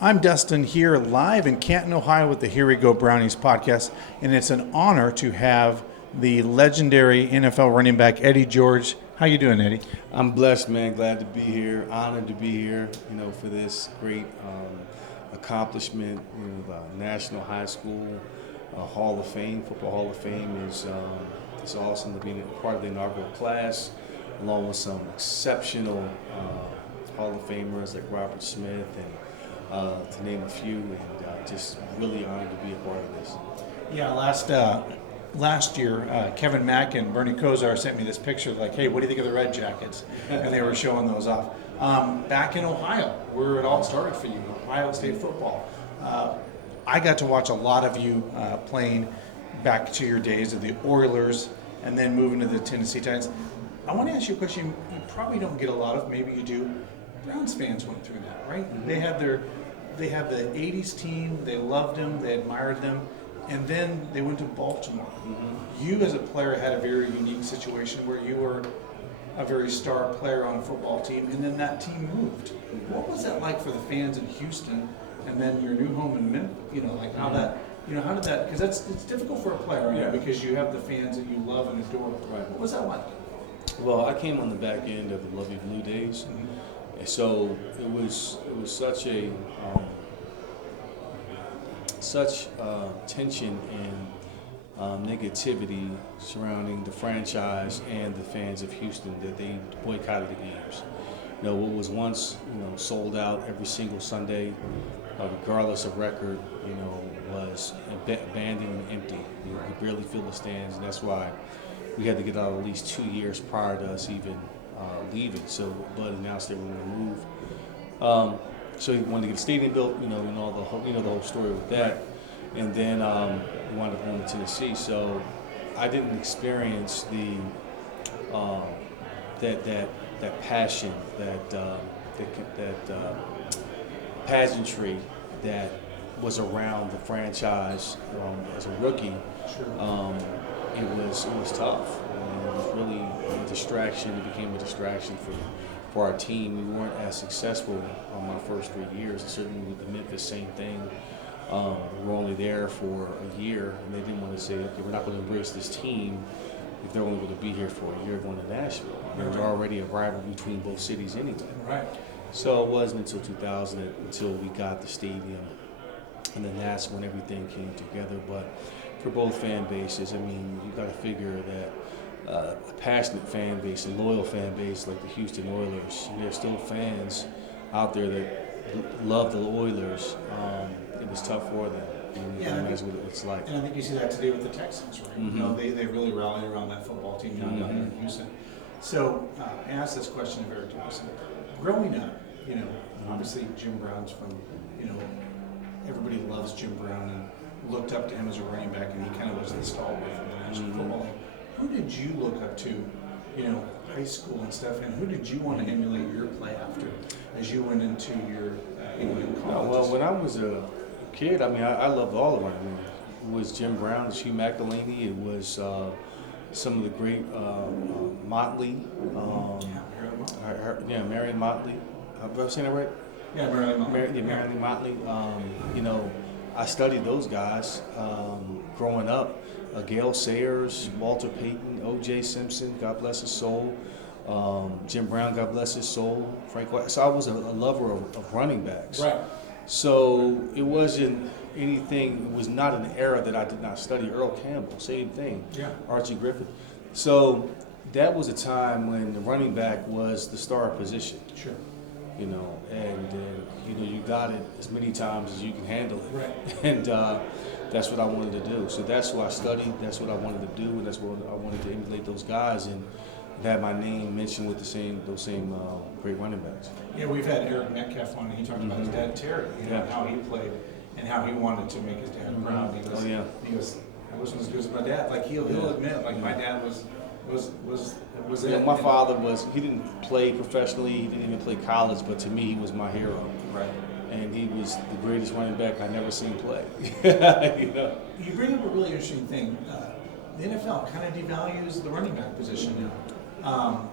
I'm Dustin here live in Canton, Ohio with the Here We Go Brownies podcast, and it's an honor to have the legendary NFL running back Eddie George. How you doing, Eddie? I'm blessed, man. Glad to be here. Honored to be here, for this great accomplishment. The National High School Hall of Fame, Football Hall of Fame is it's awesome to be a part of the inaugural class, along with some exceptional Hall of Famers like Robert Smith and to name a few, and just really honored to be a part of this. Yeah, last year, Kevin Mack and Bernie Kosar sent me this picture like, hey, what do you think of the Red Jackets? And they were showing those off. Back in Ohio, where it all started for you, Ohio State football. I got to watch a lot of you playing back to your days of the Oilers and then moving to the Tennessee Titans. I want to ask you a question you probably don't get a lot of, maybe you do. Browns fans went through that, right? Mm-hmm. They have the 80s team, they loved them, they admired them, and then they went to Baltimore. Mm-hmm. You as a player had a very unique situation where you were a very star player on a football team, and then that team moved. What was that like for the fans in Houston, and then your new home in Memphis? How that, how did that? Because it's difficult for a player, right? Because you have the fans that you love and adore. Right. What was that like? Well, I came on the back end of the Lovely Blue days, and so it was such a tension and negativity surrounding the franchise and the fans of Houston that they boycotted the games. What was once sold out every single Sunday, regardless of record, was abandoned and empty. You could barely fill the stands, and that's why we had to get out at least 2 years prior to us even leaving. So Bud announced they were going to move. So he wanted to get a stadium built, and all the whole story with that. And then we wound up going to Tennessee. So I didn't experience the that passion, that pageantry that was around the franchise as a rookie. Sure. It was tough. And it was really a distraction. It became a distraction for our team. We weren't as successful on my first 3 years. Certainly with the Memphis, same thing. We were only there for a year, and they didn't want to say, okay, we're not going to embrace this team if they're only going to be here for a year going to Nashville. There was already a rival between both cities anyway. Right. So it wasn't until 2000 until we got the stadium, and then that's when everything came together. But for both fan bases, you got to figure that a passionate fan base, a loyal fan base like the Houston Oilers, there's still fans out there that love the Oilers. It was tough for them. That's what it's like. And I think you see that today with the Texans, right? Mm-hmm. They really rallied around that football team down here in Houston. So I asked this question of Eric Johnson. Growing up, obviously Jim Brown's from, everybody loves Jim Brown and looked up to him as a running back, and he kind of was the stalwart in the National Football League. Who did you look up to, high school and stuff, and who did you want to emulate your play after as you went into your, in college? Well, when I was a kid, I loved all of them. It was Jim Brown, it was Hugh McElhaney, it was some of the great Motley. Marion Motley. Am I saying that right? Yeah, Marion Motley. Marion Motley. I studied those guys growing up. Gale Sayers, Walter Payton, O.J. Simpson, God bless his soul. Jim Brown, God bless his soul. Frank White. So I was a lover of running backs. Right. So it wasn't anything. It was not an era that I did not study. Earl Campbell, same thing. Yeah. Archie Griffin. So that was a time when the running back was the star position. Sure. You got it as many times as you can handle it. Right. And that's what I wanted to do. So that's what I studied. That's what I wanted to do, and that's what I wanted to emulate those guys and have my name mentioned with those same great running backs. Yeah, we've had Eric Metcalf on, and he talked about his dad Terry, how he played and how he wanted to make his dad proud. He goes, I wasn't as good as my dad. Like he'll admit, my dad was my father he didn't play professionally, he didn't even play college, but to me he was my hero. Right. And he was the greatest running back I've never seen play. You bring up a really interesting thing. The NFL kind of devalues the running back position now.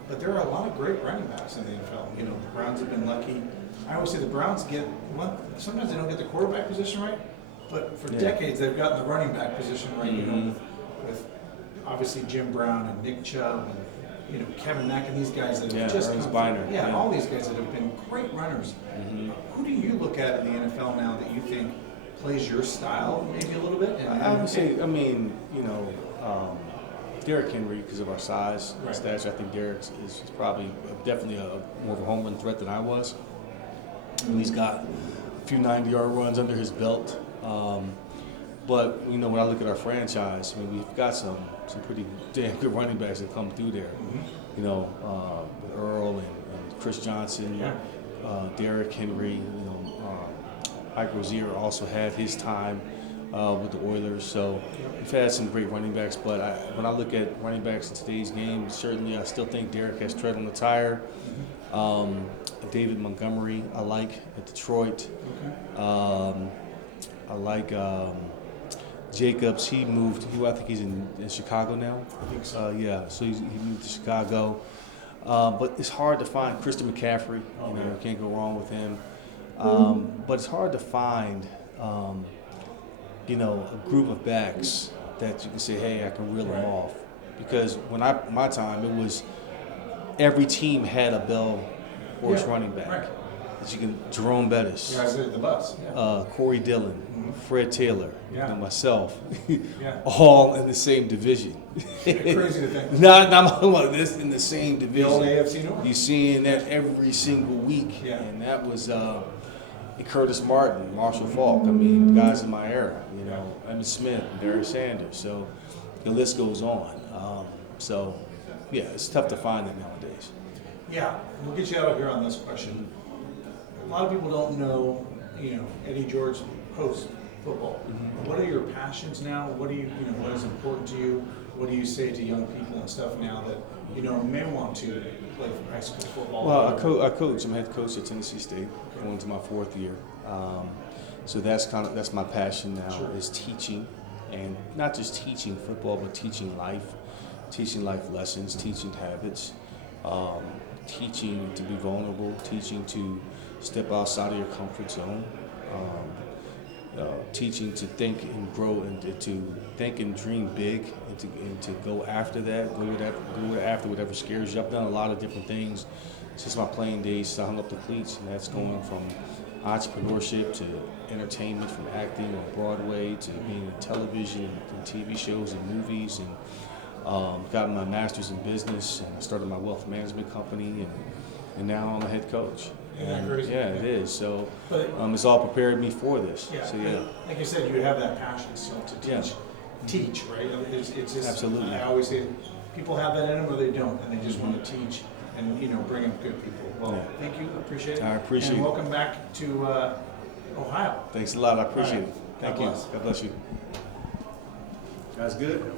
But there are a lot of great running backs in the NFL. You know, the Browns have been lucky. I always say the Browns get one. Sometimes they don't get the quarterback position right, but for decades they've gotten the running back position right. You know, with obviously Jim Brown and Nick Chubb and Kevin Mack and these guys that have just Ernest come Biner. through. Yeah, all these guys that have been great runners. Who do you look at in the NFL now that you think plays your style maybe a little bit? I would say, Derrick Henry, because of our size and stature. I think Derrick is probably definitely more of a home run threat than I was. And he's got a few 90-yard runs under his belt. But when I look at our franchise, we've got some pretty damn good running backs that come through there. Earl and Chris Johnson, Derrick Henry. Ike Rozier also had his time with the Oilers, so we've had some great running backs. But when I look at running backs in today's game, certainly I still think Derrick has tread on the tire. David Montgomery, I like at Detroit. I like Jacobs. He moved. I think he's in Chicago now. I think so. So he moved to Chicago. But it's hard to find Christian McCaffrey. You can't go wrong with him. But it's hard to find, a group of backs that you can say, hey, I can reel them off. Because my time, it was every team had a bell horse running back. Jerome Bettis, the bus. Corey Dillon, Fred Taylor, and myself, Yeah. all in the same division. Crazy to think. Not about this in the same division. The old AFC North. You're seeing that every single week, and that was Curtis Martin, Marshall Faulk. Guys in my era, Emmitt Smith, Barry Sanders. So the list goes on. It's tough to find them nowadays. Yeah, we'll get you out of here on this question. A lot of people don't know, Eddie George post football. What are your passions now? What do what is important to you? What do you say to young people and stuff now that may want to play for high school football? Well, I coach. I'm head coach at Tennessee State, going to my 4th year. So that's my passion now, is teaching, and not just teaching football, but teaching life lessons, teaching habits, teaching to be vulnerable, teaching to step outside of your comfort zone, teaching to think and grow, and to think and dream big, and to go after that, go after whatever scares you. I've done a lot of different things since my playing days, since I hung up the cleats, and that's going from entrepreneurship to entertainment, from acting on Broadway to being in television and TV shows and movies, and got my master's in business, and I started my wealth management company, and now I'm a head coach. Crazy? Yeah, it is. So But- it's all prepared me for this. Yeah, So like you said, you have that passion still to teach, right? It's just, Absolutely. I always say people have that in them or they don't, and they just want to teach and bring up good people. Well, thank you, appreciate it. I appreciate and it. welcome back to Ohio. Thanks a lot. I appreciate All right. it. Thank God you. bless. God bless you. That's good.